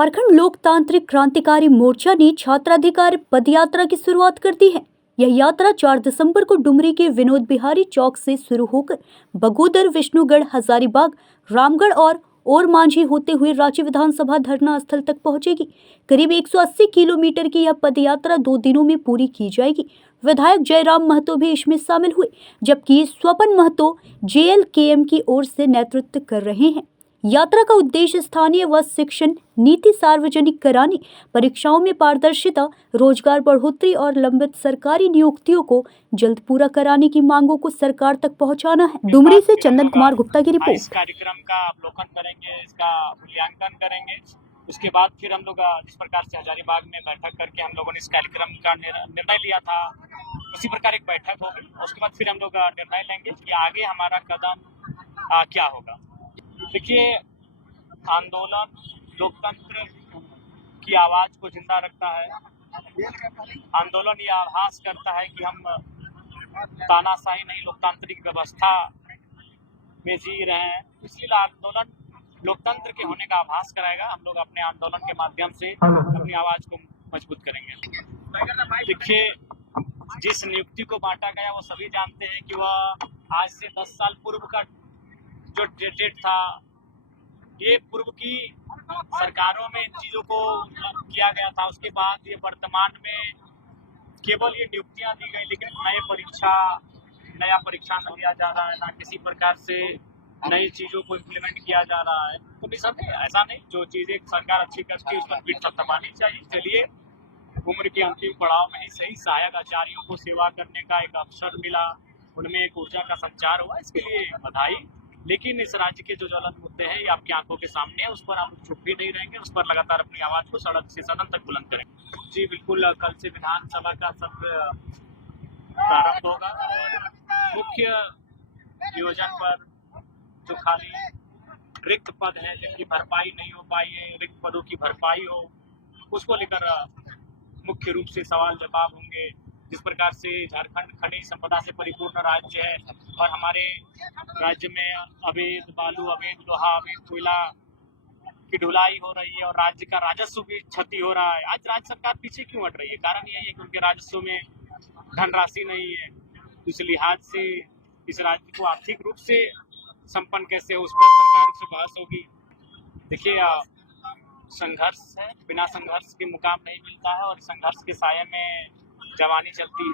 झारखंड लोकतांत्रिक क्रांतिकारी मोर्चा ने छात्राधिकार पदयात्रा की शुरुआत कर दी है। यह यात्रा 4 दिसंबर को डुमरी के विनोद बिहारी चौक से शुरू होकर बगोदर, विष्णुगढ़, हजारीबाग, रामगढ़ और मांझी होते हुए राज्य विधानसभा धरना स्थल तक पहुंचेगी। करीब 180 किलोमीटर की यह पदयात्रा 2 दिनों में पूरी की जाएगी। विधायक जयराम महतो भी इसमें शामिल हुए, जबकि स्वपन महतो JLKM की ओर से नेतृत्व कर रहे हैं। यात्रा का उद्देश्य स्थानीय व शिक्षण नीति सार्वजनिक कराने, परीक्षाओं में पारदर्शिता, रोजगार बढ़ोतरी और लंबित सरकारी नियुक्तियों को जल्द पूरा कराने की मांगों को सरकार तक पहुंचाना है। डुमरी से चंदन कुमार गुप्ता की रिपोर्ट। इस कार्यक्रम का अवलोकन करेंगे, इसका मूल्यांकन करेंगे। उसके बाद फिर हम लोग जिस प्रकार से हजारीबाग में बैठक करके हम लोगों ने इस कार्यक्रम का निर्णय लिया था, उसी प्रकार एक बैठक होगी। उसके बाद फिर हम लोग निर्णय लेंगे कि आगे हमारा कदम क्या होगा। देखिए, आंदोलन लोकतंत्र की आवाज को जिंदा रखता है। आंदोलन यह आभास करता है कि हम तानाशाही नहीं, लोकतांत्रिक व्यवस्था में जी रहे हैं। इसलिए आंदोलन लोकतंत्र के होने का आभास कराएगा। हम लोग अपने आंदोलन के माध्यम से अपनी आवाज को मजबूत करेंगे। देखिए, जिस नियुक्ति को बांटा गया वो सभी जानते हैं कि वह आज से 10 साल पूर्व का जो डेट था, ये पूर्व की सरकारों में इन चीजों को किया गया था। उसके बाद ये वर्तमान में केवल ये नियुक्तियां दी गई, लेकिन नया परीक्षा न दिया जा रहा है, ना किसी प्रकार से नई चीजों को इम्प्लीमेंट किया जा रहा है। तो निसंदेह ऐसा नहीं, जो चीजें सरकार अच्छी करती है उस पर पीठ थपथपानी चाहिए। चलिए, उम्र के अंतिम पड़ाव में ही सही सहायक आचार्यों को सेवा करने का एक अवसर मिला, उनमें एक ऊर्जा का संचार हुआ, इसके लिए बधाई। लेकिन इस राज्य के जो ज्वलंत मुद्दे हैं ये आपकी आंखों के सामने है, उस पर हम चुप भी नहीं रहेंगे। उस पर लगातार अपनी आवाज को सड़क से सदन तक बुलंद करेंगे। जी बिल्कुल, कल से विधानसभा का सत्र प्रारंभ होगा और मुख्य नियोजन पर जो खाली रिक्त पद है जिनकी भरपाई नहीं हो पाई है, रिक्त पदों की भरपाई हो, उसको लेकर मुख्य रूप से सवाल जवाब होंगे। जिस प्रकार से झारखंड खनिज संपदा से परिपूर्ण राज्य है और हमारे राज्य में अवैध बालू, अवैध लोहा, अवैध कोयला की ढुलाई हो रही है और राज्य का राजस्व भी क्षति हो रहा है। आज राज्य सरकार पीछे क्यों हट रही है? कारण यही है कि उनके राजस्व में धनराशि नहीं है। इस लिहाज से इस राज्य को आर्थिक रूप से संपन्न कैसे हो, उस पर सरकार से बहस होगी। देखिए, संघर्ष है, बिना संघर्ष के मुकाम नहीं मिलता है और संघर्ष के साये में जवानी चलती है।